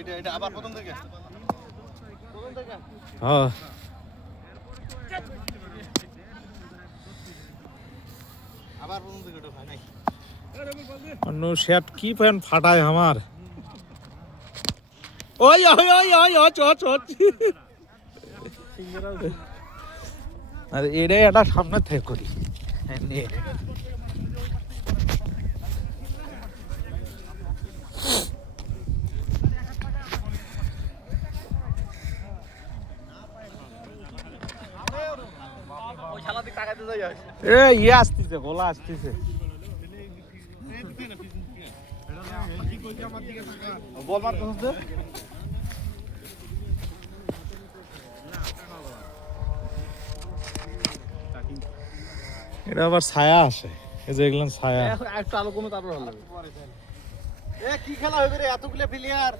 এটা আবার প্রথম থেকে হ্যাঁ আবার প্রথম থেকে ওটা হয় নাই অন্য শ্যাট কি প্যান ফাটায় আমার ওই ওই ওই ওই ও চট চট আর এটাই এটা সামনে থেকে করি নিয়ে এ ইয়ে আসতেছে গোলা আসতেছে বল মার পছন্দ এটা আবার ছায়া আসে এই যে এগুলো ছায়া একটু আলো কমে তারপর ভালো লাগবে এ কি খেলা হবে রে এতগুলো প্লেয়ার